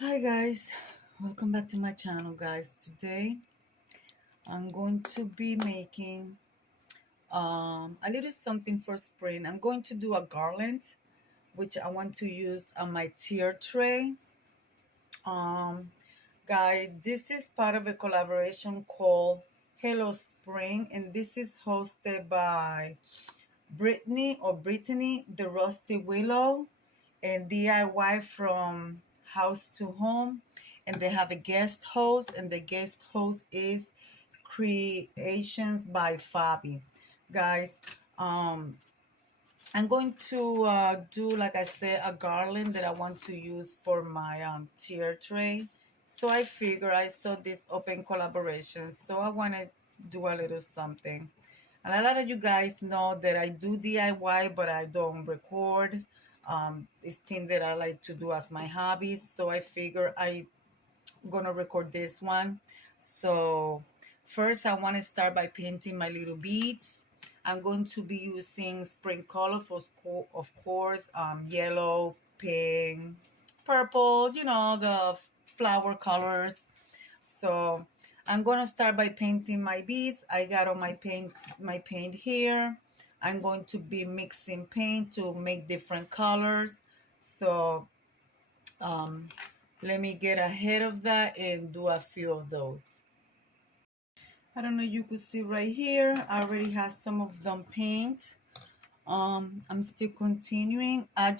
Hi guys, welcome back to my channel guys. Today I'm going to be making a little something for spring. I'm going to do a garland which I want to use on my tier tray. um Guys, this is part of a collaboration called Hello Spring, and this is hosted by Brittany the Rusty Willow and DIY from House to Home. And they have a guest host, and the guest host is Creations by Fabi. Guys, um, I'm going to do, like I said, a garland that I want to use for my tier tray. So I figure I saw this open collaboration, so I want to do a little something. And a lot of you guys know that I do DIY, but I don't record. It's things that I like to do as my hobbies. So I figure I'm gonna record this one. So first I want to start by painting my little beads. I'm going to be using spring color for, of course, yellow, pink, purple, the flower colors. So I'm gonna start by painting my beads. I got on my paint here. I'm going to be mixing paint to make different colors. So um, let me get ahead of that and do a few of those. I don't know, you could see right here, I already have some of them paint. I'm still continuing. I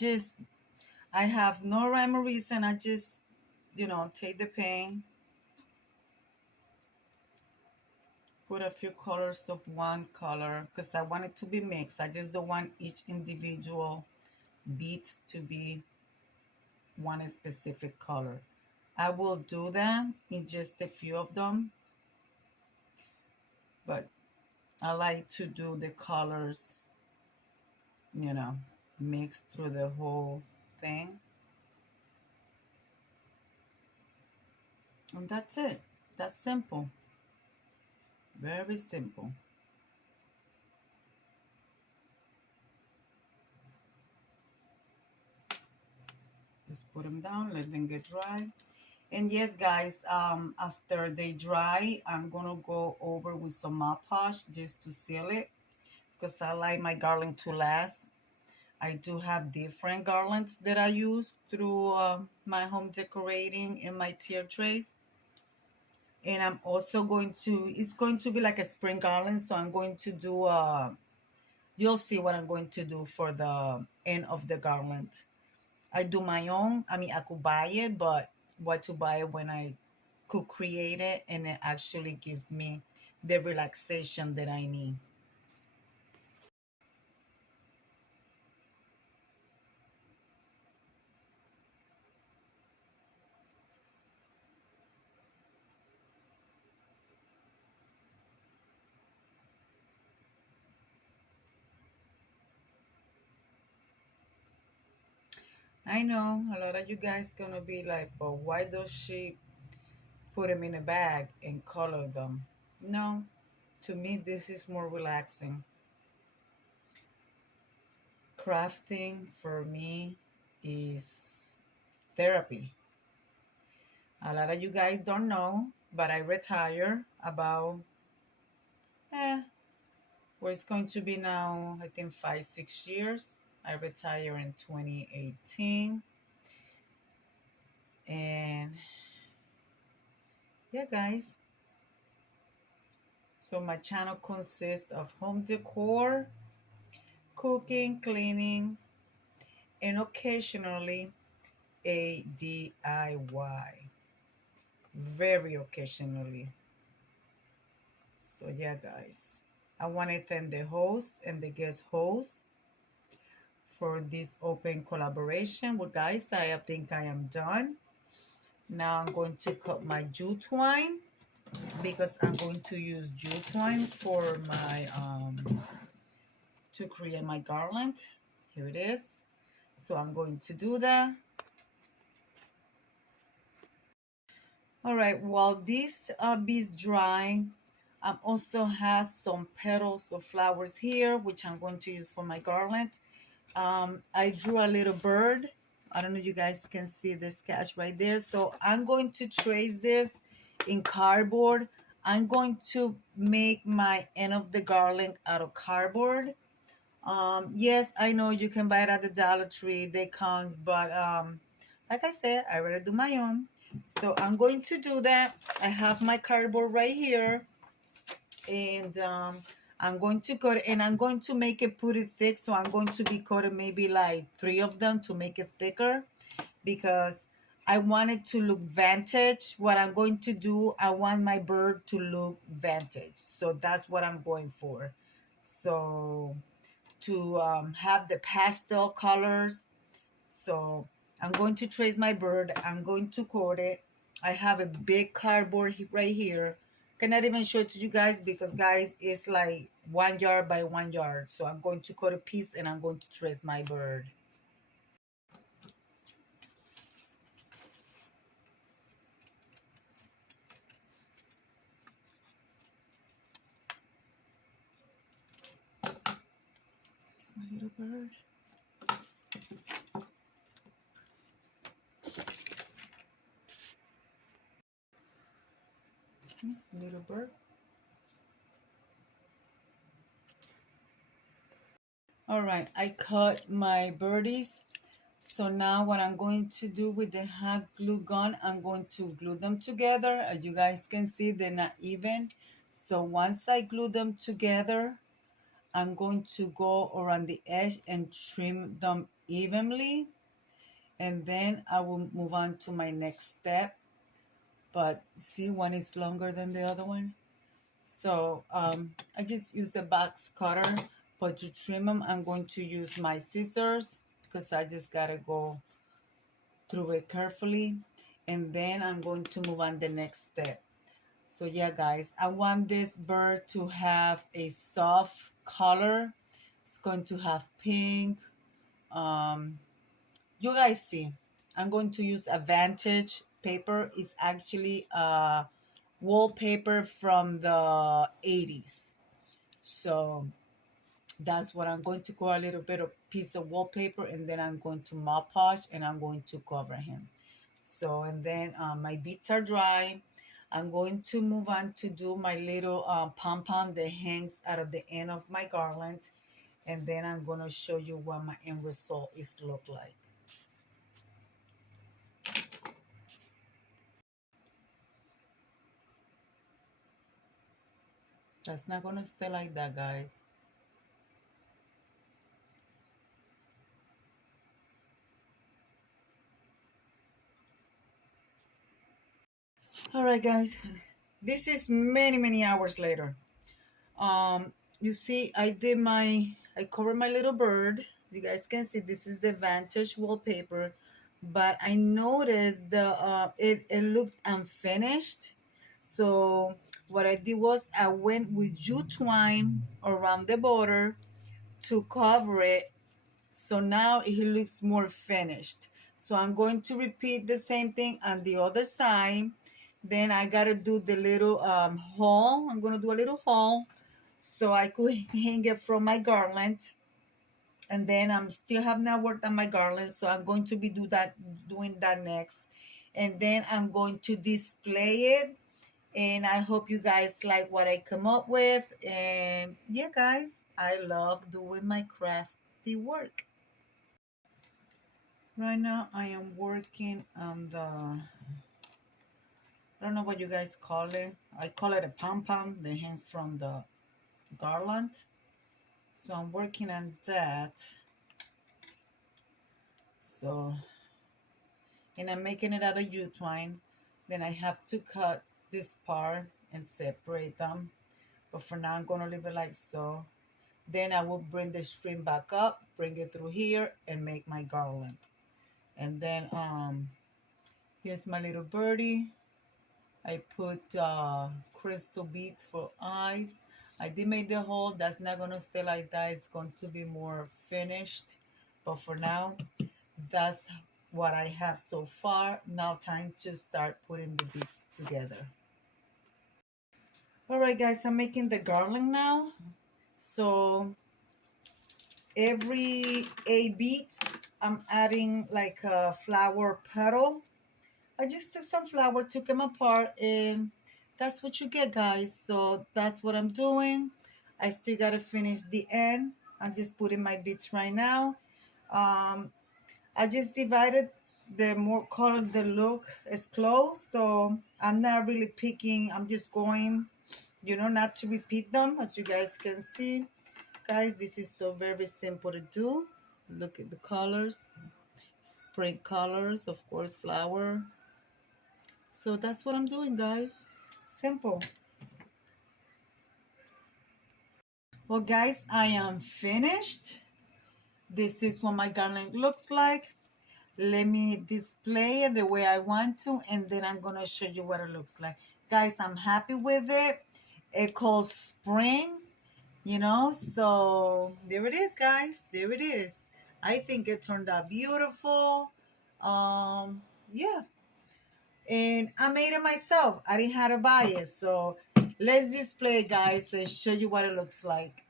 have no rhyme or reason. I just, take the paint, put a few colors of one color because I want it to be mixed. I just don't want each individual bead to be one specific color. I will do that in just a few of them, but I like to do the colors, you know, mixed through the whole thing. And that's it. That's simple. Very simple. Just put them down, let them get dry. And yes, guys, after they dry, I'm gonna go over with some Mod Podge just to seal it because I like my garland to last. I do have different garlands that I use through my home decorating and my tier trays. And I'm also going to, it's going to be like a spring garland, so I'm going to do, you'll see what I'm going to do for the end of the garland. I do my own. I mean, I could buy it, but what to buy it when I could create it and it actually give me the relaxation that I need. I know a lot of you guys gonna be like, but why does she put them in a bag and color them? No, to me, this is more relaxing. Crafting for me is therapy. A lot of you guys don't know, but I retire about, eh, well, it's going to be now, I think 5, 6 years. I retired in 2018. And yeah, guys. So my channel consists of home decor, cooking, cleaning, and occasionally a DIY. Very occasionally. So yeah, guys. I want to thank the host and the guest host for this open collaboration. Well, guys, I think I am done. Now I'm going to cut my jute twine because I'm going to use jute twine for my to create my garland. Here it is. So I'm going to do that. All right, while this bees dry, also has some petals of flowers here, which I'm going to use for my garland. I drew a little bird I don't know if you guys can see the sketch right there. So I'm going to trace this in cardboard. I'm going to make my end of the garland out of cardboard. Yes, I know you can buy it at the Dollar Tree. They come, but like I said, I rather do my own. So I'm going to do that. I have my cardboard right here, and I'm going to cut it, and I'm going to make it pretty thick. So I'm going to be cutting maybe like 3 of them to make it thicker, because I want it to look vintage. What I'm going to do, I want my bird to look vintage. So that's what I'm going for. So to have the pastel colors. So I'm going to trace my bird. I'm going to coat it. I have a big cardboard right here. Cannot even show it to you guys because, guys, it's like 1 yard by 1 yard. So I'm going to cut a piece and I'm going to trace my bird. It's my little bird. Little bird. All right, I cut my birdies. So now what I'm going to do with the hot glue gun, I'm going to glue them together. As you guys can see, they're not even. So once I glue them together, I'm going to go around the edge and trim them evenly. And then I will move on to my next step. But see, one is longer than the other one. So I just use a box cutter, but to trim them, I'm going to use my scissors because I just gotta go through it carefully. And then I'm going to move on the next step. So yeah, guys, I want this bird to have a soft color. It's going to have pink. You guys see, I'm going to use a vintage paper. It's actually wallpaper from the 80s. So that's what I'm going to go, a little bit of piece of wallpaper, and then I'm going to Mod Podge and I'm going to cover him. So, and then my beads are dry. I'm going to move on to do my little pom-pom that hangs out of the end of my garland. And then I'm going to show you what my end result is look like. That's not going to stay like that, guys. All right, guys. This is many hours later. You see, I covered my little bird. You guys can see this is the Vantage wallpaper, but I noticed it looked unfinished. So what I did was I went with jute twine around the border to cover it. So now it looks more finished. So I'm going to repeat the same thing on the other side. Then I gotta do the little hole. I'm gonna do a little hole so I could hang it from my garland. And then I'm still have not worked on my garland, so I'm going to be doing that next. And then I'm going to display it. And I hope you guys like what I come up with. And yeah, guys, I love doing my crafty work. Right now I am working on the, I don't know what you guys call it. I call it a pom-pom that hangs from the garland. So I'm working on that. So, and I'm making it out of jute twine. Then I have to cut this part and separate them. But for now, I'm going to leave it like so. Then I will bring the string back up, bring it through here, and make my garland. And then here's my little birdie. I put crystal beads for eyes. I did make the hole. That's not going to stay like that. It's going to be more finished. But for now, that's what I have so far. Now time to start putting the beads together. All right, guys, I'm making the garland now. So every 8 beads, I'm adding like a flower petal. I just took some flour, took them apart, and that's what you get, guys. So that's what I'm doing. I still gotta finish the end. I'm just putting my beads right now. Um, I just divided the more color the look is close, so I'm not really picking. I'm just going, not to repeat them, as you guys can see. Guys, this is so very simple to do. Look at the colors, spring colors, of course, flower. So that's what I'm doing, guys. Simple. Well, guys, I am finished. This is what my garland looks like. Let me display it the way I want to, and then I'm going to show you what it looks like. Guys, I'm happy with it. It calls spring, so there it is, guys. There it is. I think it turned out beautiful. Yeah. And I made it myself. I didn't have to buy it. So let's display it, guys, and show you what it looks like.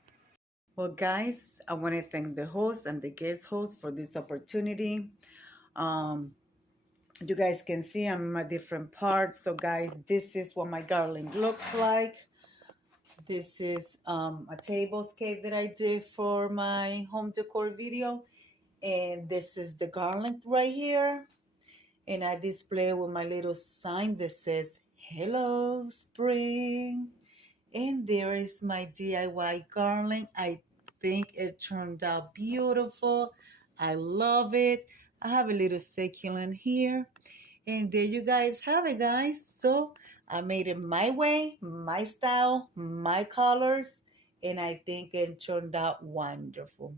Well, guys, I want to thank the host and the guest host for this opportunity. Um, you guys can see I'm in my different parts. So, guys, this is what my garland looks like. This is a tablescape that I did for my home decor video. And this is the garland right here. And I display with my little sign that says, "Hello, Spring." And there is my DIY garland. I think it turned out beautiful. I love it. I have a little succulent here. And there you guys have it, guys. So I made it my way, my style, my colors. And I think it turned out wonderful.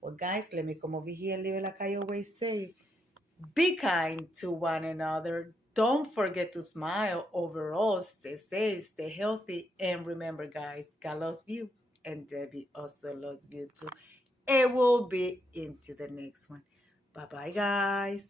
Well, guys, let me come over here and live like I always say. Be kind to one another. Don't forget to smile. Overall, stay safe, stay healthy. And remember, guys, God loves you. And Debbie also loves you too. It will be into the next one. Bye-bye, guys.